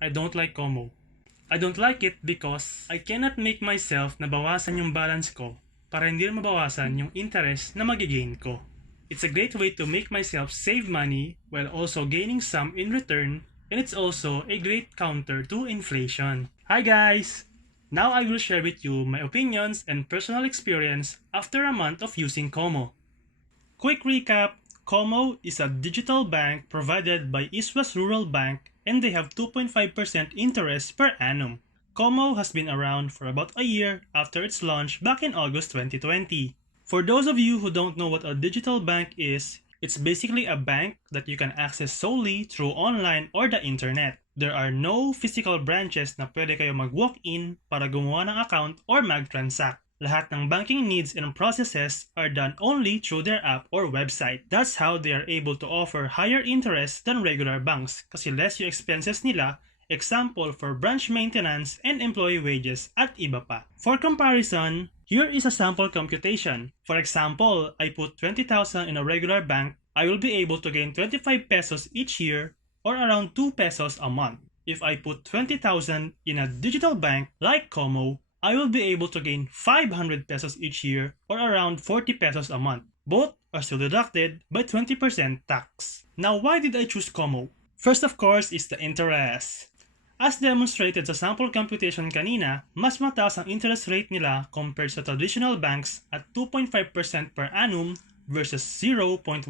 I don't like Komo. I don't like it because I cannot make myself na bawasan yung balance ko para hindi rin mabawasan yung interest na magigain ko. It's a great way to make myself save money while also gaining some in return, and it's also a great counter to inflation. Hi guys! Now I will share with you my opinions and personal experience after a month of using Komo. Quick recap, Komo is a digital bank provided by East West Rural Bank and they have 2.5% interest per annum. Komo has been around for about a year after its launch back in August 2020. For those of you who don't know what a digital bank is, it's basically a bank that you can access solely through online or the internet. There are no physical branches na pwede kayo mag-walk-in para gumawa ng account or mag-transact. Lahat ng banking needs and processes are done only through their app or website. That's how they are able to offer higher interest than regular banks kasi less yung expenses nila, example for branch maintenance and employee wages at iba pa. For comparison, here is a sample computation. For example, I put 20,000 in a regular bank, I will be able to gain 25 pesos each year or around 2 pesos a month. If I put 20,000 in a digital bank like Komo, I will be able to gain 500 pesos each year or around 40 pesos a month. Both are still deducted by 20% tax. Now, why did I choose Komo? First, of course, is the interest. As demonstrated sa sample computation kanina, mas mataas ang interest rate nila compared sa traditional banks at 2.5% per annum versus 0.125%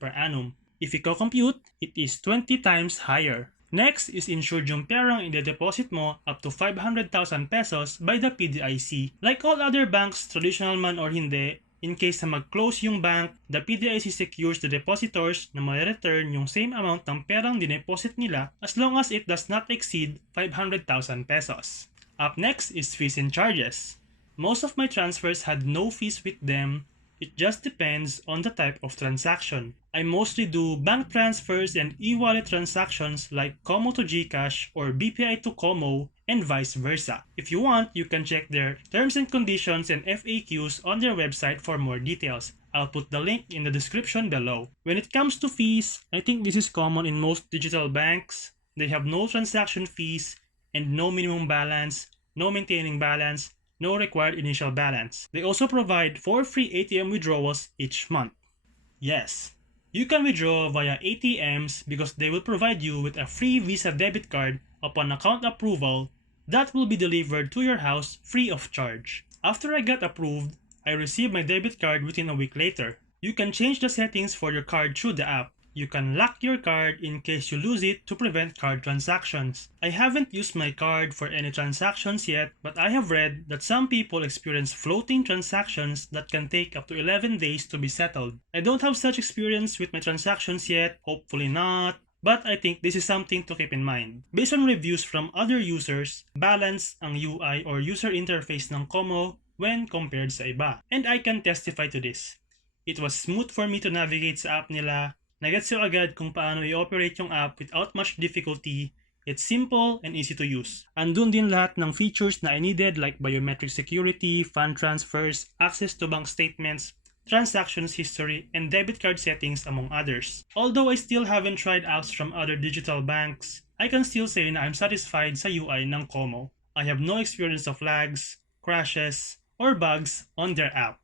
per annum. If i-compute, it is 20 times higher. Next is insured yung perang i-deposit mo up to 500,000 pesos by the PDIC. Like all other banks, traditional man or hindi, in case na mag-close yung bank, the PDIC secures the depositors na may return yung same amount ng perang dineposit nila as long as it does not exceed 500,000 pesos. Up next is fees and charges. Most of my transfers had no fees with them. It just depends on the type of transaction. I mostly do bank transfers and e-wallet transactions like Komo to GCash or BPI to Komo and vice versa. If you want, you can check their terms and conditions and FAQs on their website for more details. I'll put the link in the description below. When it comes to fees, I think this is common in most digital banks. They have no transaction fees and no minimum balance, no maintaining balance, no required initial balance. They also provide 4 free ATM withdrawals each month. Yes, you can withdraw via ATMs because they will provide you with a free Visa debit card upon account approval that will be delivered to your house free of charge. After I got approved, I received my debit card within a week later. You can change the settings for your card through the app. You can lock your card in case you lose it to prevent card transactions. I haven't used my card for any transactions yet, but I have read that some people experience floating transactions that can take up to 11 days to be settled. I don't have such experience with my transactions yet, hopefully not, but I think this is something to keep in mind. Based on reviews from other users, balance ang UI or user interface ng Komo when compared sa iba. And I can testify to this. It was smooth for me to navigate sa app nila. Nagets ko agad kung paano i-operate yung app without much difficulty. It's simple and easy to use. Andun din lahat ng features na I needed like biometric security, fund transfers, access to bank statements, transactions history, and debit card settings among others. Although I still haven't tried apps from other digital banks, I can still say na I'm satisfied sa UI ng Komo. I have no experience of lags, crashes, or bugs on their app.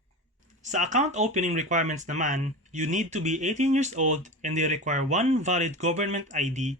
Sa account opening requirements naman, you need to be 18 years old and they require one valid government ID.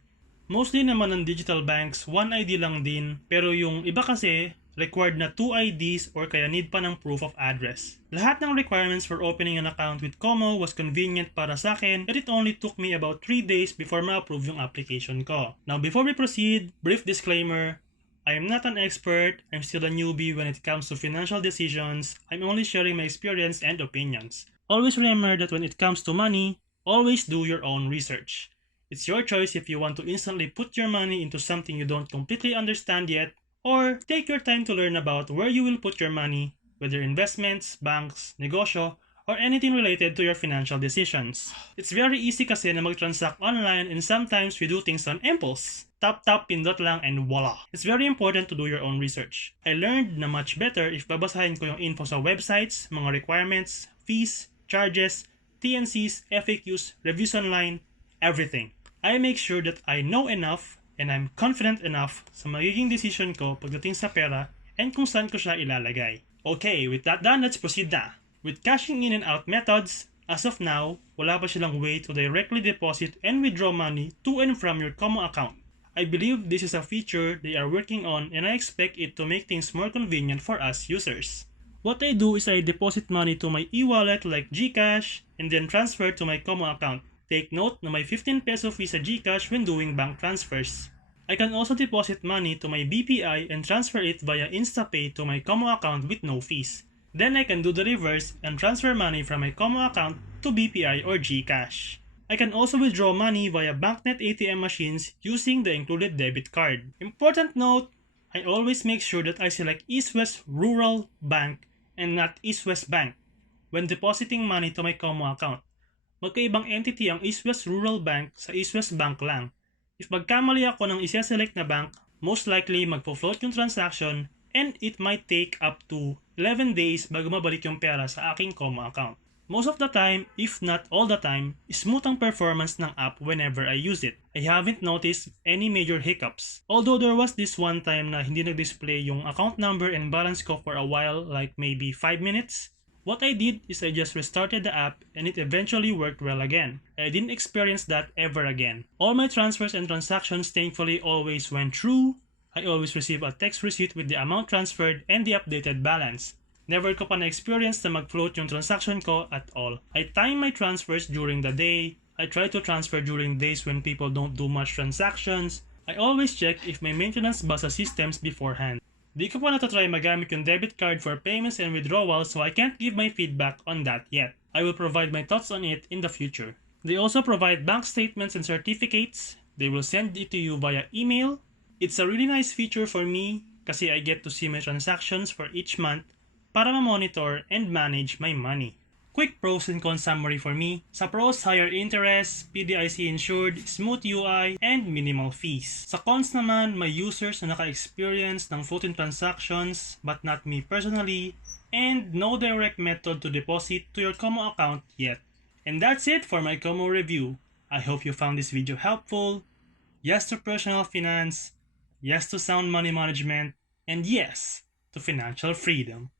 Mostly naman ng digital banks, one ID lang din, pero yung iba kasi, required na 2 IDs or kaya need pa ng proof of address. Lahat ng requirements for opening an account with Komo was convenient para sa akin, but it only took me about 3 days before ma-approve yung application ko. Now before we proceed, brief disclaimer, I am not an expert, I'm still a newbie when it comes to financial decisions, I'm only sharing my experience and opinions. Always remember that when it comes to money, always do your own research. It's your choice if you want to instantly put your money into something you don't completely understand yet, or take your time to learn about where you will put your money, whether investments, banks, negosyo, or anything related to your financial decisions. It's very easy kasi na mag-transact online and sometimes we do things on impulse. Tap, pindot lang, and voila! It's very important to do your own research. I learned na much better if babasahin ko yung info sa websites, mga requirements, fees, charges, TNCs, FAQs, reviews online, everything. I make sure that I know enough and I'm confident enough sa magiging decision ko pagdating sa pera and kung saan ko siya ilalagay. Okay, with that done, let's proceed na. With cashing in and out methods, as of now, wala pa silang way to directly deposit and withdraw money to and from your Komo account. I believe this is a feature they are working on and I expect it to make things more convenient for us users. What I do is I deposit money to my e-wallet like GCash and then transfer to my Komo account. Take note na may 15 peso fee sa GCash when doing bank transfers. I can also deposit money to my BPI and transfer it via InstaPay to my Komo account with no fees. Then I can do the reverse and transfer money from my Komo account to BPI or GCash. I can also withdraw money via BankNet ATM machines using the included debit card. Important note, I always make sure that I select East West Rural Bank and not East West Bank when depositing money to my Komo account. Magkaibang entity ang East West Rural Bank sa East West Bank lang. If magkamali ako ng isa-select na bank, most likely magpo-float yung transaction and it might take up to 11 days bago mabalik yung pera sa aking Komo account. Most of the time, if not all the time, smooth ang performance ng app whenever I use it. I haven't noticed any major hiccups. Although there was this one time na hindi nag-display yung account number and balance ko for a while, like maybe 5 minutes. What I did is I just restarted the app and it eventually worked well again. I didn't experience that ever again. All my transfers and transactions thankfully always went through. I always receive a text receipt with the amount transferred and the updated balance. Never ko pa na-experience na mag-float yung transaction ko at all. I time my transfers during the day. I try to transfer during days when people don't do much transactions. I always check if may maintenance ba sa systems beforehand. Di ko pa natatry magamit yung debit card for payments and withdrawals so I can't give my feedback on that yet. I will provide my thoughts on it in the future. They also provide bank statements and certificates. They will send it to you via email. It's a really nice feature for me kasi I get to see my transactions for each month para ma-monitor and manage my money. Quick pros and cons summary for me. Sa pros, higher interest, PDIC insured, smooth UI, and minimal fees. Sa cons naman, may users na naka-experience ng floating transactions but not me personally, and no direct method to deposit to your Komo account yet. And that's it for my Komo review. I hope you found this video helpful. Yes to personal finance, yes to sound money management, and yes to financial freedom.